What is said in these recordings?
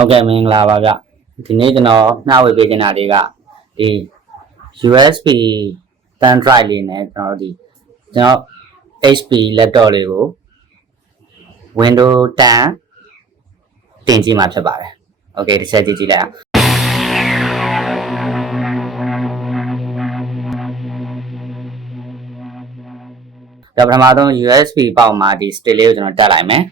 Okay မင်္ဂလာပါဗျဒီနေ့ကျွန်တော်မျှဝေပေးချင်တာတွေကဒီ USB thumb drive လေးနဲ့ကျွန်တော် HP laptop လေးကို Windows 10တင်ကြည့်မှာဖြစ်ပါတယ် Okay တစ်ချက်ကြည့်လိုက်အောင်ဒါပထမဆုံး USB ပေါက်မှာဒီ stick လေးကိုကျွန်တော်တက်လိုက်မယ်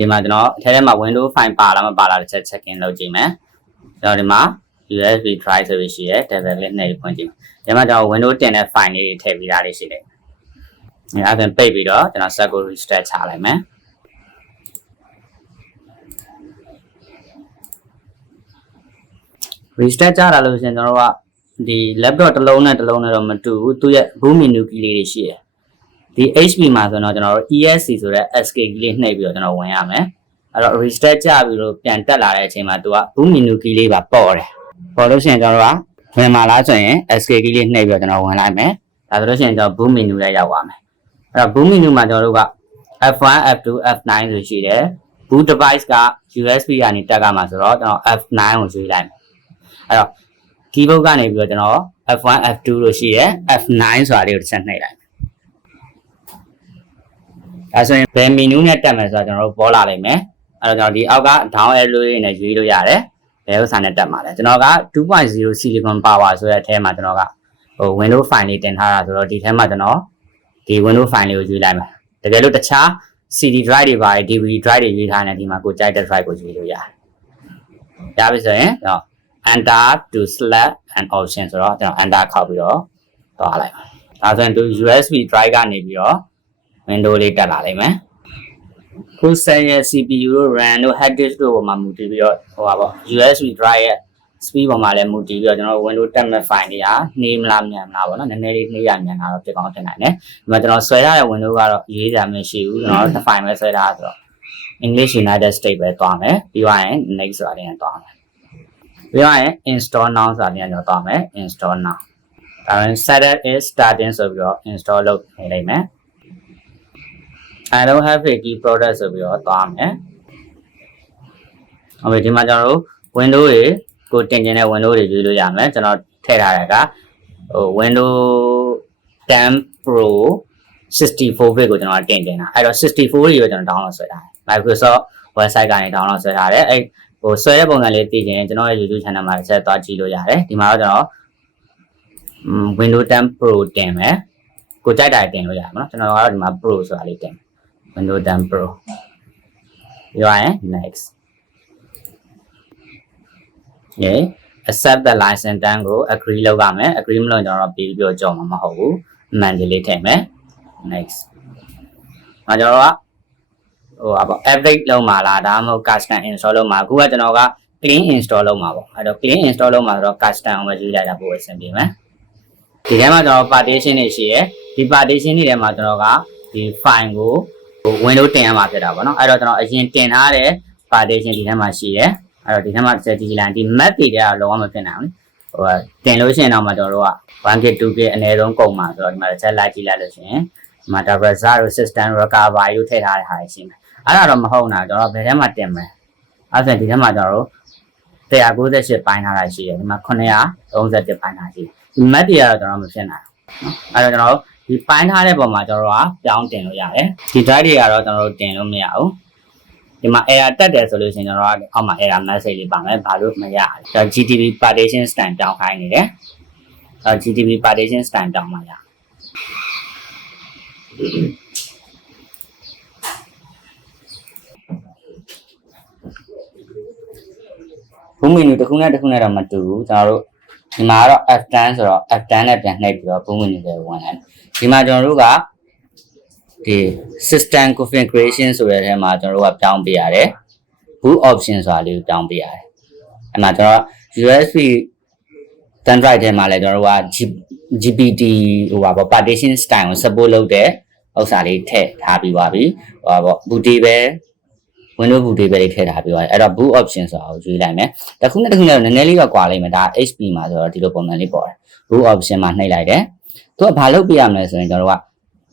ဒီမှာကျွန်တော်အထက်ထဲမှာ Windows file ပါလားမပါလားတစ်ချက် check in လုပ်ကြည့်မယ်ကျွန်တော်ဒီမှာ USB drive ဆိုပြီးရှိရဲ double click နဲ့ဖွင့်ကြည့်ဒီမှာကျွန်တော် Windows 10တဲ့ file လေးတွေထည့်ပြီးသားလေးရှိတယ်အဲ့ဒါပိတ်ပြီးတော့ကျွန်တော် set ကို restart ချလိုက်မယ်restart ချတာလို့ဆိုရင်ကျွန်တော်တို့ကဒီ laptop တစ်လုံးနဲ့တော့မတူဘူးသူ့ရဲ့ boot menu key လေးတွေရှိတယ်ဒီ HP မှာဆိုတော့ကျွန်တော်တို့ ESC ဆိုတဲ့ SK key လေးနှိပ်ပြီးတော့ကျွန်တော်ဝင်ရမယ်အဲ့တော့ restart ကြပြီးတော့ပြန်တက်လာတဲ့အချိန်မှာသူက boot menu key လေးပါပေါ်တယ်ပေါ်လို့ရှိရင်ကျွန်တော်တို့ကဝင်มาလားဆိုရင် SK key လေးနှိပ်ပြီးတော့ကျွန်တော်ဝင်လိုက်မယ်ဒါဆိုလို့ရှိရင်ကျွန်တော် boot menu လေးရောက်သွားမယ်အဲ့တော့ boot menu မှာကျွန်တော်တို့က F1 F2 F9 ဆိုရှိတယ် boot device က USB ကနေတက်ကမှာဆိုတော့ကျွန်တော် F9 ကိုရွေးလိုက်မယ်အဲ့တော့ keyboard ကနေပြီးတော့ကျွန်တော် F1 F2 လို့ရှိတယ် F9 ဆိုတာလေးကိုတစ်ချက်နှိပ်လိုက်ဒါဆိုရင်ဘယ် menu နဲ့တက်မယ်ဆိုတော့ကျွန်တော်တို့ပေါ်လာလိမ့်မယ်အဲ့တော့ကျွန်တော်ဒီအောက်က down arrow လေးနဲ့ရွေးလို့ရတယ်ဘယ်ဥစ္စာနဲ့တက်မှာလဲကျွန်တော်က 2.0 silicon power ဆိုတဲ့အထဲမှာကျွန်တော်ကWindows file လေးတင်ထားတာဆိုတော့ဒီထဲမှာကျွန်တော်ဒီ Windows file လေးကိုရွေးလိုက်မယ်တကယ်လို့တခြား CD drive တွေပါ DVD drive တွေရွေးထားနေဒီမှာကိုကြိုက်တဲ့ drive ကိုရွေးလို့ရတယ်ရပြီဆိုရင်ကျွန်တော် enter to select an option ဆိုတော့ကျွန်တော် enter ခောက်ပြီးတော့သွားလိုက်ပါဒါဆိုရင်သူ USB drive ကနေပြီးတော့ Windows လေးတက်လာလိမ့်မယ်ခုဆက်ရဲ့ CPU တို့ RAM တို့ hard disk တို့ပေါ်မှာမူတည်ပြီးတော့USB drive ရဲ့ speed ပေါ်မှာလည်းမူတည်ပြီးတော့ကျွန်တော် Windows တက်မဲ့ file တွေကနှေးမလားမြန်မလားပေါ့နော်နည်းနည်းလေးနှေးရမြန်တာတော့ဖြစ်ကောင်းထင်နိုင်တယ်ဒီမှာကျွန်တော်ဆွဲထားတဲ့ Windows ကတော့ရေးစရာမရှိဘူးကျွန်တော်တစ် file ပဲဆွဲထားတာဆိုတော့ English United States ပဲသွားမယ်ပြီးသွားရင် next ဆိုတာလေးနဲ့သွားမယ်ပြီးသွားရင် install now ဆိုတာလေးနဲ့ကျွန်တော်သွားမယ် install now ဒါပေမဲ့ setup is starting ဆိုပြီးတော့ install လုပ်နေလိုက်မယ်I don't have a key product ဆိုပြီးတော့သွားမယ်ဟုတ်ပြီဒီမှာကျွန်တော်တို့ Windows တွေကိုတင်ကျင်တဲ့ Windows တွေရွေးလို့ရမယ်ကျွန်တော်ထည့်ထားတာကWindows 10 Pro 64 bit ကိုကျွန်တော်တင်ကျင်တာအဲ့တော့64တွေပဲကျွန်တော် download ဆွဲထားတယ် Microsoft website ကနေ download ဆွဲထားတယ်အဲ့ဆွဲတဲ့ပုံစံလေးသိချင်ကျွန်တော်ရဲ့ YouTube channel မှာဆက်သွားကြည့်လို့ရတယ်ဒီမှာတော့ကျွန်တော်Windows 10 Pro တင်မယ်ကိုကြိုက်တာတင်လို့ရမှာနော်ကျွန်တော်ကတော့ဒီမှာ Pro ဆိုတာလေးတင်Windows 10 Pro ပြီးရင် next okay accept the license term ကို agree လုပ်ရမယ် agree မလုပ်ကျွန်တော်ပြီးပြောကြော်မှာမဟုတ်ဘူး manually ထည့်မယ် next ကျွန်တော်ကupdate လုပ်မှာလားဒါမှမဟုတ် custom install လုပ်မှာအခုကကျွန်တော်က clean install လုပ်မှာပေါ့အဲ့တော့ clean install လုပ်မှာဆိုတော့ custom ကိုပဲယူလိုက်တာပို့အဆင်ပြေမယ်ဒီထဲမှာကျွန်တော် partition တွေရှိရယ်ဒီ partition တွေထဲမှာကျွန်တော်ကဒီ file ကိုWindows တင်ရမှာဖြစ်တာပေါ့နော်အဲ့တော့ကျွန်တော်အရင်တင်ထားတဲ့ partition ဒီထဲမှာရှိတယ်အဲ့တော့ဒီထဲမှာတစ်ချက်ကြည့်လိုက်ဒီ map တွေထဲကလုံးဝမဖြစ်နိုင်ဘူးလေတင်လို့ရှိရင်တော့မှကျွန်တော်တို့က 1K 2K အနည်းဆုံးကုန်မှာဆိုတော့ဒီမှာတစ်ချက်လိုက်ကြည့်လိုက်လို့ရှိရင်ဒီမှာ browser တို့ system recovery တို့ထည့်ထားတဲ့ဟာရှိမယ်အဲ့ဒါတော့မဟုတ်တာကျွန်တော်ဘယ်ထဲမှာတင်မလဲအဲ့ဒါဒီထဲမှာကျွန်တော်တို့198ပိုင်းထားတာရှိတယ်ဒီမှာ931ပိုင်းထားရှိတယ်ဒီ map တွေကတော့ကျွန်တော်မဖြစ်နိုင်ဘူးအဲ့တော့ကျွန်တော်ဒီပိုင်းထားတဲ့ပုံမှာကျွန်တော်တို့ကပြောင်းတင်လို့ရတယ်ဒီ drive တွေကတော့ကျွန်တော်တို့တင်လို့မရဘူးဒီမှာ error တက်တယ်ဆိုလို့ရှိရင်ကျွန်တော်တို့အောက်မှာ error message လေးပါမယ်ဘာလို့မရလဲဒါ GTP partition style တောင်းခိုင်းနေတယ်ဒါ GTP partition style တောင်းမှရဘုံမီနူတစ်ခုနဲ့တော့မတူဘူးကျွန်တော်တို့ဒီမှာကတော့ F10 ဆိုတော့ F10 နဲ့ပြန်နှိပ်ပြီးတော့ဘုံမီနူတွေဝင်လာတယ်ဒီမှာကျွန်တော်တို့ကဒီ system configuration ဆိုတဲ့အဲမှာကျွန်တော်တို့ကပြောင်းပေးရတယ် boot option ဆိုတာလေးကိုပြောင်းပေးရတယ်အဲမှာကျွန်တော် USB thumb drive ထဲမှာလည်းကျွန်တော်တို့က GPT partition style ကို support လုပ်တဲ့ဥစ္စာလေးထည့်ထားပြီးပါပြီbootable Windows bootable လေးထည့်ထားပြီးပါတယ်အဲ့တော့ boot option ဆိုတာကိုရွေးလိုက်မယ်တစ်ခုနဲ့တစ်ခုနဲ့နည်းနည်းလေးတော့ကွာလိမ့်မယ်ဒါ HP မှာဆိုတော့ဒီလိုပုံစံလေးပေါ်တယ် boot option မှာနှိပ်လိုက်တယ်သူကဘာလုပ်ပြရမလဲဆိုရင်ကျွန်တော်တို့က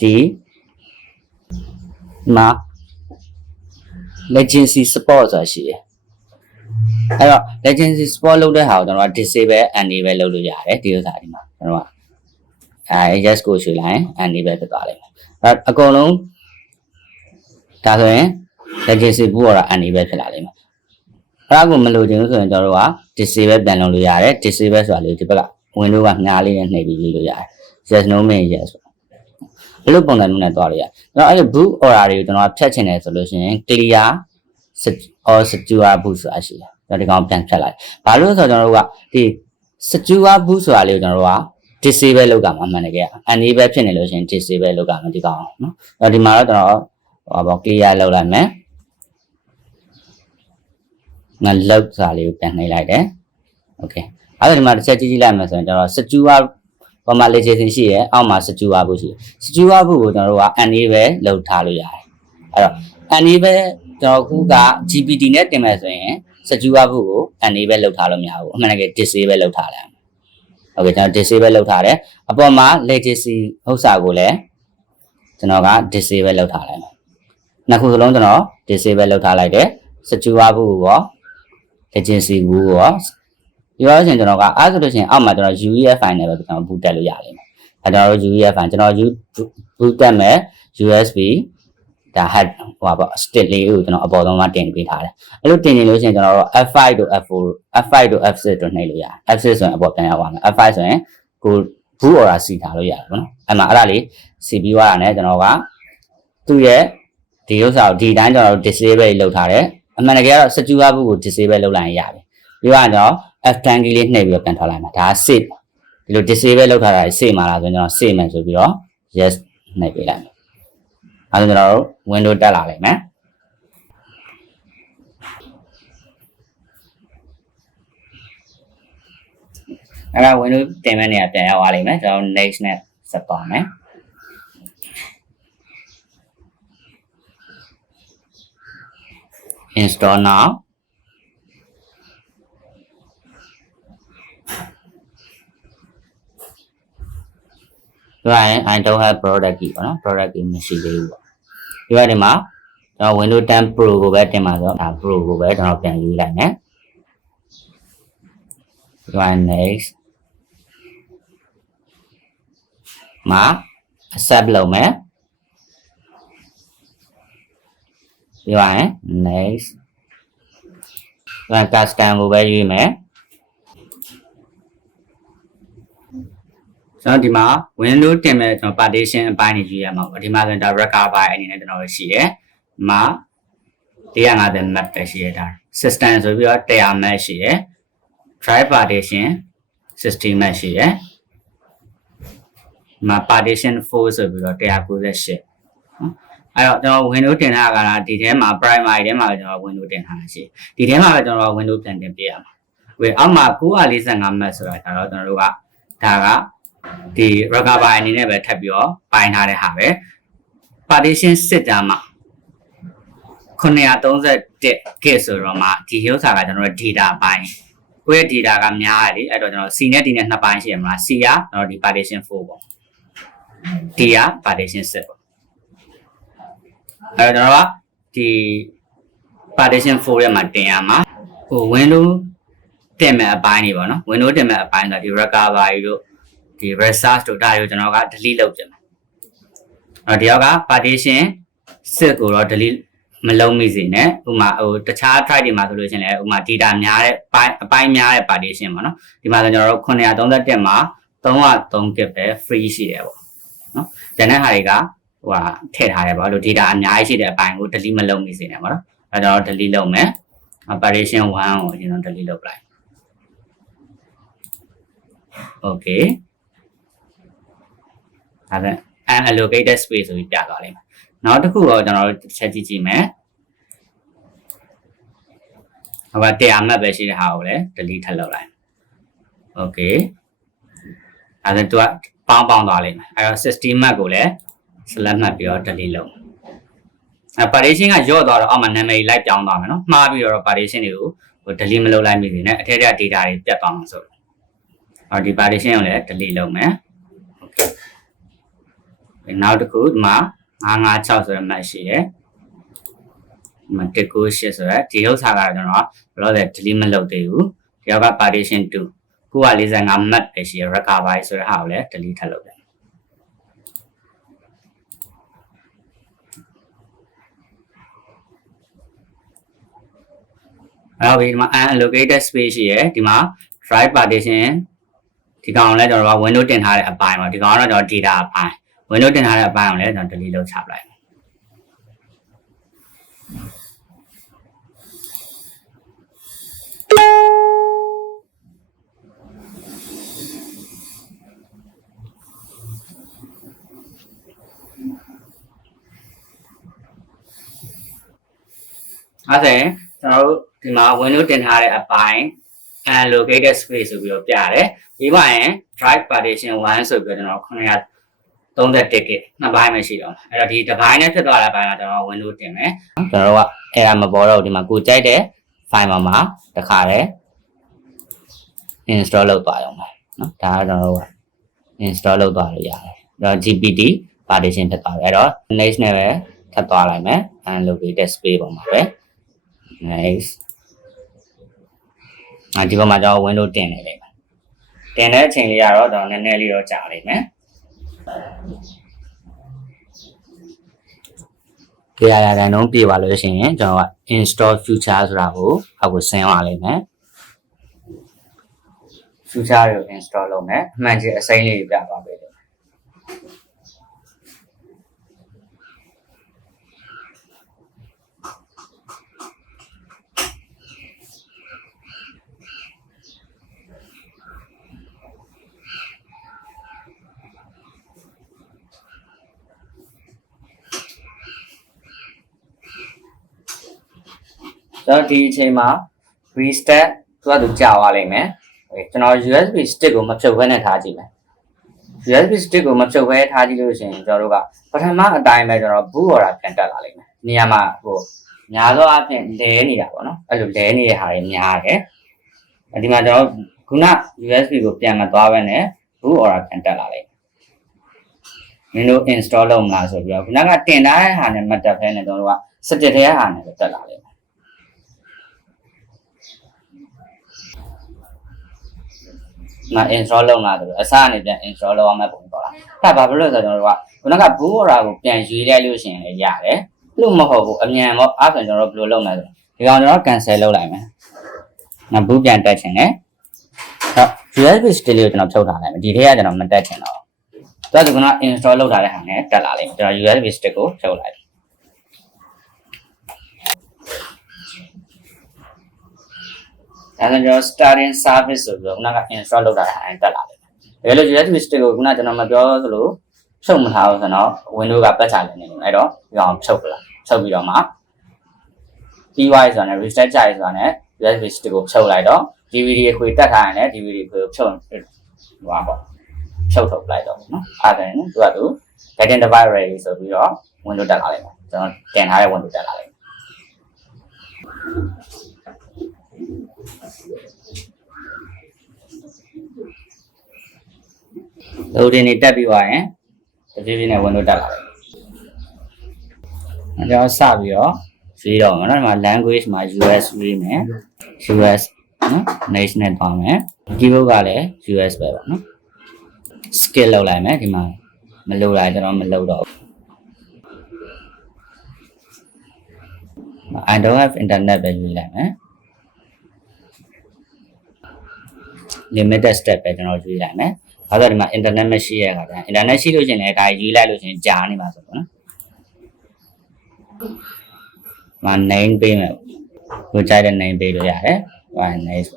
ဒီမှာ latency support ဆိုတာရှိတယ်အဲ့တော့ latency support လုပ်တဲ့ဟာကိုကျွန်တော်က disable enable လုပ်လို့ရတယ်ဒီဥစ္စာဒီမှာကျွန်တော်ကyes ကိုရွှေ့လိုက် enable ဖြစ်သွားလိမ့်မယ်အဲ့အကုန်လုံးဒါဆိုရင် latency ဘူးတော့ enable ဖြစ်လာလိမ့်မယ်အဲ့ဒါကိုမလိုချင်ဘူးဆိုရင်ကျွန်တော်တို့က disable ပြန်လုပ်လို့ရတယ် disable ဆိုတာလေဒီဘက်က window ကညားလေးနဲ့နှိပ်ပြီးလုပ်လို့ရတယ် yes no main yes ဘယ်လိုပုံစံမျိုးနဲ့သွားလို့ရကျွန်တော်အဲ့ boot order တွေကိုကျွန်တော်ဖြတ်ချင်တယ်ဆိုလို့ရှိရင် clear or secure boot ဆိုတာရှိတယ်ဒီကောင်ပြန်ဖြတ်လိုက်ဘာလို့ဆိုတော့ကျွန်တော်တို့ကဒီ secure boot ဆိုတာလေးကိုကျွန်တော်တို့က disable လုပ်ကြမှာမှန်တယ်ကြ enable ဖြစ်နေလို့ရှိရင် disable လုပ်ကြမှာဒီကောင်နော်အဲ့ဒီမှာတော့ကျွန်တော်ဟောပေါ့ clear လုပ်လိုက်မယ်ငါလောက်စာလေးကိုပြန်နှိပ်လိုက်တယ် okay အဲ့ဒါဒီမှာတစ်ချက်ကြည့်ကြည့်လိုက်မယ်ဆိုရင်ကျွန်တော် secure ပေါ်မှာ legend ရှိရဲအောက်မှာ secure ဖို့ရှိ secure ဖို့ကိုကျွန်တော်တို့က enable လုပ်ထားလို့ရတယ်အဲ့တော့ enable ကျွန်တော်ခုက GPT နဲ့တင်မယ်ဆိုရင် secure ဖို့ကို enable လုပ်ထားလို့မရဘူးအမှန်တကယ် disable လုပ်ထားလိုက်โอเคကျွန်တော် disable လုပ်ထားတယ်အပေါ်မှာ legacy ဥစ္စာကိုလည်းကျွန်တော်က disable လုပ်ထားလိုက်မယ်နှစ်ခုစလုံးကျွန်တော် disable လုပ်ထားလိုက်တယ် secure ဖို့ကိုရော legacy ကိုရောပြောရရင်ကျွန်တော်ကအားဆိုလို့ရှိရင်အောက်မှာကျွန်တော် UEFI နဲ့ပဲကျွန်တော် boot တက်လို့ရလိမ့်မယ်အဲကျွန်တော်တို့ UEFI ကျွန်တော် boot တက်မယ် USB ဒါ head ဟိုပါ stick လေးကိုကျွန်တော်အပေါ်ဆုံးမှာတင်ပေးထားတယ်အဲ့လိုတင်နေလို့ရှိရင်ကျွန်တော်တို့ F5 တို့ F4 F5 တို့ F6 တို့နှိပ်လို့ရတယ် F6 ဆိုရင်အပေါ်ပြန်ရောက်သွားမယ် F5 ဆိုရင်ကို boot order စီထားလို့ရတယ်ပေါ့နော်အဲ့မှာအဲ့ဒါလေးစီပြီးသွားတာနဲ့ကျွန်တော်ကသူ့ရဲ့ဒီဥစ္စာကိုဒီတိုင်းကျွန်တော်တို့ disable လုပ်ထားတယ်အမှန်တကယ်တော့ secure boot ကို disable လုပ်လိုက်ရင်ရတယ်ပြီးတော့ကျွန်တော် F10 ကလေးနှိပ်ပြီးတော့ပြန်ထွက်လိုက်မှာဒါ save ဒီလို disable လုပ်ထားတာ save မှာလားဆိုရင်ကျွန်တော် save မယ်ဆိုပြီးတော့ yes နှိပ်ပေးလိုက်မယ်အဲဒါကျွန်တော်တို့ window တက်လာလိမ့်မယ်အဲ့ဒါ window တင်မဲ့နေရာပြန်ရောက်သွားလိမ့်မယ်ကျွန်တော် next နဲ့ဆက်သွားမယ်install now right I don't have product key ပေါ့နော် product key မရှိသေးဘူးပေါ့ဒီဘက်ဒီမှာကျွန်တော် Windows 10 Pro ကိုပဲတင်ပါဆိုတော့ဒါ Pro ကိုပဲကျွန်တော်ပြန်ယူလိုက်မယ် right next မှာ accept လုပ်မယ်ပြီးရင် next custom ကိုပဲယူမယ်ကျွန်တော်ဒီမှာ window တင်မဲ့ကျွန်တော် partition အပိုင်းနေယူရမှာပေါ့ဒီမှာဆိုရင်ဒါ recover အနေနဲ့ကျွန်တော်ရှိရယ်ဒီမှာ150 map ပဲရှိရတာ system ဆိုပြီးတော့100 map ရှိရယ် drive partition 60 map ရှိရယ်ဒီမှာ partition 4ဆိုပြီးတော့198နော်အဲ့တော့ကျွန်တော် window တင်ထားတာကဒီထဲမှာ primary ထဲမှာပဲကျွန်တော် window တင်ထားတာရှိဒီထဲမှာပဲကျွန်တော် window ပြန်တင်ပေးရမှာဝေအောက်မှာ945 map ဆိုတာဒါတော့ကျွန်တော်တို့ကဒါကဒီ recover အနေနဲ့ပဲထပ်ပြီးတော့ပိုင်းထားတဲ့ဟာပဲ partition စစ်တမ်းမှာ931 K ဆိုတော့မှဒီ ဥစ္စာကကျွန်တော်တို့ data ပိုင်းကိုယ့်ရဲ့ data ကများတယ်လေအဲ့တော့ကျွန်တော် C နဲ့ D နဲ့နှစ်ပိုင်းရှိရမလား C ကကျွန်တော်ဒီ partition 4ပေါ့ D က partition 6ပေါ့အဲ့တော့ကျွန်တော်ကဒီ partition 4ရဲ့မှာတင်ရမှာဟို window တင်မဲ့အပိုင်းတွေပေါ့နော် window တင်မဲ့အပိုင်းဆိုဒီ recover တို့ဒီ research တို့ဒါတွေကိုကျွန်တော်က delete လုပ်ပြင်မယ်ဒီရောက်က partition 6ကိုတော့ delete မလုပ်မိစေနဲ့ဥမာဟိုတခြား drive တွေမှာဆိုလို့ရှိရင်လည်းဥမာ data များတဲ့အပိုင်းများတဲ့ partition ပေါ့နော်ဒီမှာဆိုကျွန်တော်တို့931မှာ303 GB ပဲ free ရှိတယ်ပေါ့နော်ကျန်တဲ့ဟာတွေကဟိုဟာထည့်ထားတယ်ပေါ့လို့ data အများကြီးရှိတဲ့အပိုင်းကို delete မလုပ်မိစေနဲ့ပေါ့နော်အဲတော့ delete လုပ်မယ် partition 1ကိုကျွန်တော် delete လုပ်လိုက် okay အဲ့ဒါ unallocated space ဆိုပြီးပြသွားလိမ့်မယ်နောက်တစ်ခုတော့ကျွန်တော်တို့တစ်ချက်ကြည့်ကြည့်မယ်ဟိုက100 map ပဲရှိတဲ့ဟာကိုလည်း delete ထပ်လုပ်လိုက် okay အဲ့ဒါသူကပေါင်းသွားလိမ့်မယ်အဲ့တော့60 map ကိုလည်း select မှတ်ပြီးတော့ delete လုပ်partition ကရော့သွားတော့အောက်မှာနာမည်လိုက်ပြောင်းသွားမယ်နော်မှားပြီးတော့ partition တွေကိုဟို delete မလုပ်လိုက်မိစေနဲ့အထက်ထက် data တွေပြတ်သွားမှာဆိုတော့ဒီ partition ကိုလည်း delete လုပ်မယ် okay နောက်တစ်ခုဒီမှာ956ဆိုတဲ့ map ရှိတယ် မှာတစ်ကိုရှစ်ဆိုတော့ဒီဥစ္စာကတော့ကျွန်တော်လောလောဆယ် delete မလုပ်သေးဘူးဒီက partition 2ခုက45 map ပဲရှိရ recovery ဆိုတဲ့ဟာကိုလည်း delete ထပ်လုပ်တယ်အဲ့တော့ဒီမှာ unallocated space ရှိရဒီမှာ drive partition ဒီကောင်လည်းကျွန်တော်က window တင်ထားတဲ့အပိုင်းပါဒီကောင်ကတော့ကျွန်တော် data အပိုင်း window တင်ထားတဲ့အပိုင်းကိုလည်းကျွန်တော် delete လုပ်ချပလိုက်အဲ့ဒါကျွန်တော်တို့ဒီမှာ window တင်ထားတဲ့အပိုင်း unallocated space ဆိုပြီးတော့ပြရတယ်ပြီးပါရင် drive partition 1ဆိုပြီးတော့ကျွန်တော်931 gig နှစ်ပိုင်းပဲရှိတော့အဲ့တော့ဒီတစ်ပိုင်းနဲ့ဖြစ်သွားတဲ့ပိုင်းကကျွန်တော် window တင်မယ်ကျွန်တော်တို့က error မပေါ်တော့ဒီမှာကိုကြိုက်တဲ့ file မှာတခါတည်း install လုပ်သွားအောင်ပါနော်ဒါကကျွန်တော်တို့ install လုပ်သွားလို့ရတယ်အဲ့တော့ GPT partition ဖြစ်သွားပြီအဲ့တော့ next နဲ့ပဲထပ်သွားလိုက်မယ် unallocated space ပေါ်မှာပဲ next ဒီဘက်မှာကျွန်တော် window တင်နေလိမ့်မယ်တင်တဲ့အချိန်လေးကတော့ကျွန်တော်နည်းနည်းလေးတော့ကြာလိမ့်မယ်ကြရတဲ့နှုန်းပြပါလို့ရှိရင်ကျွန်တော်က install future ဆိုတာကိုအောက်ကိုဆင်းသွားလိမ့်မယ် future ကို install လုပ်မယ်အမှန်ကြီးအစိမ်းလေးပြသွားပေးတယ်ကျွန်တော်ဒီအချိန်မှာ restart သူကြာသွားလိမ့်မယ်ကျွန်တော် USB stick ကိုမဖြုတ်ဘဲနဲ့ထားကြည့်မယ် USB stick ကိုမဖြုတ်ဘဲထားကြည့်လို့ရှိရင်ကျွန်တော်တို့ကပထမအတိုင်းပဲကျွန်တော် boot order ပြန်တက်လာလိမ့်မယ်နေရာမှာများသောအားဖြင့်လဲနေတာပေါ့နော်အဲ့လိုလဲနေတဲ့ဟာတွေများတယ်ဒီမှာကျွန်တော်ခုန USB ကိုပြန်မသွားဘဲနဲ့ boot order ပြန်တက်လာလိမ့်မယ် Windows install လုပ်မလားဆိုပြီးတော့ခုနကတင်ထားတဲ့ဟာနဲ့မတက်ဘဲနဲ့ကျွန်တော်တို့က17ထဲဟာနဲ့တက်လာလိမ့်မယ်install လုပ်လာတယ်အစအနေနဲ့ install လုပ်အောင်မဲ့ပုံပေါ်လာဒါဘာဖြစ်လို့လဲဆိုတော့ကျွန်တော်ကခုနက boot order ကိုပြန်ရွေးလိုက်လို့ရှိရင်လည်းရတယ်လို့မဟုတ်ဘူးအမြန်တော့အဲ့ဆိုကျွန်တော်တို့ဘယ်လိုလုပ်မလဲဆိုဒီကောင်ကျွန်တော် cancel လုပ်လိုက်မယ်နောက် boot ပြန်တက်ချင်တယ်ဟုတ် USB stick လေးကိုကျွန်တော်ဖြုတ်ထားလိုက်မယ်ဒီထဲကကျွန်တော်မတက်ချင်တော့သူကခုန install လုပ်ထားတဲ့ဟာနဲ့တက်လာလိမ့်မယ်ကျွန်တော် USB stick ကိုဖြုတ်လိုက်ဒါဆိုကျွန်တော် starting service ဆိုပြီးတော့ခုနက install လုပ်တာအဲ့တက်လာတယ်။ဒါလို့ USB stick ကိုခုနကျွန်တော်မပြောသလိုဖြုတ်မထားဘူးဆိုတော့ Windows ကပတ်ချနေနေတယ်အဲ့တော့ဒီအောင်ဖြုတ်ပလားဖြုတ်ပြီးတော့မှ PY ဆိုတာနဲ့ reset ကြရဆိုတာနဲ့ USB stick ကိုဖြုတ်လိုက်တော့ DVD အခွေတက်ထားရင်လည်း DVD အခွေကိုဖြုတ်ဟွာပေါ့ဖြုတ်ထုတ်လိုက်တော့နော်အဲ့ဒါနဲ့သူ Guidance Device Ready ဆိုပြီးတော့ Windows တက်လာလိမ့်မယ်ကျွန်တော်တင်ထားတဲ့ Windows တက်လာလိမ့်မယ်loading နေတက်ပြီးသွားရင်တဖြည်းဖြည်းနဲ့ window တက်လာတယ်။ကျွန်တော်စပြီးတော့ရွေးတော့မယ်နော်ဒီမှာ language မှာ US ရွေးမယ် US နော် next နဲ့သွားမယ် keyboard ကလည်း US ပဲပေါ့နော် skill လောက်လိုက်မယ်ဒီမှာမလုပ်လိုက်ကျွန်တော်မလုပ်တော့ဘူး I don't have internet ပဲရွေးလိုက်မယ် limited step ပဲကျွန်တော်ရွေးလိုက်မယ်ဘာလို့ဒီမှာ internet မရှိရတာလဲ internet ရှိလို့ရှင်လည်းဒါရွေးလိုက်လို့ရှင်ကြာနေမှာဆိုတော့နော်မ name ပေးမယ်ကိုကြိုက်တဲ့ name ပေးလို့ရတယ်ဟို next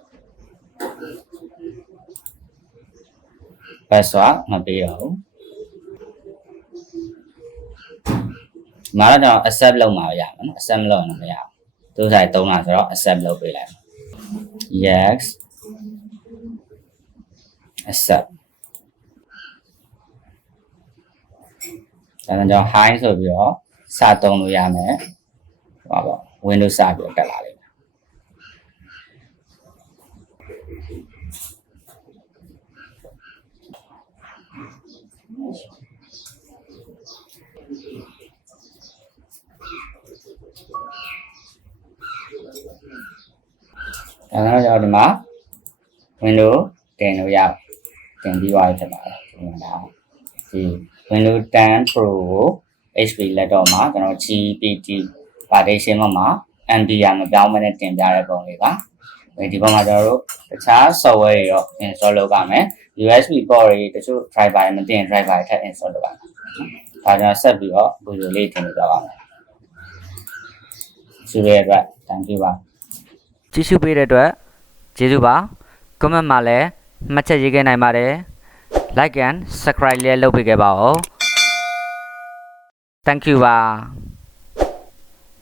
password မပေးတော့ဘူးမားတော့ accept လုပ်မှာရမှာနော် accept မလုပ်ရင်မရဘူးသူဆိုင်သုံးတာဆိုတော့ accept လုပ်ပေးလိုက် yes accept ဒါကြောင့် high ဆိုပြီးတော့စသုံးလို့ရမယ်ဟောပေါ့ Windows စပြီးတက်လာလိမ့်မယ် ဒါတော့ကျွန်တော်ဒီမှာ window တင်လို့ရတယ်တင်ပြီးသွားပြီဖြစ်ပါတယ်ဒီမှာဒါဒီ window 10 pro ကို HP လက်တော့မှာကျွန်တော် GPT Partition မှာ MD ရမပြောင်းမနဲ့တင်ပြတဲ့ပုံလေးပါဒီဘက်မှာကျွန်တော်တို့တခြား software တွေတော့ install လုပ်ရမယ် USB port တွေတချို့ driver တွေမတင် driver တွေထပ် install လုပ်ရမယ်ဒါကျွန်တော်ဆက်ပြီးတော့ video လေးတင်ပြပါမယ်ဆိုတဲ့အတွက် thank you ပါကြည့်ရှုပေးတဲ့အတွက်ကျေးဇူးပါ comment မှာလည်းမှတ်ချက်ရေးခဲ့နိုင်ပါတယ် like and subscribe လည်းလုပ်ပေးခဲ့ပါဦး thank you ပါ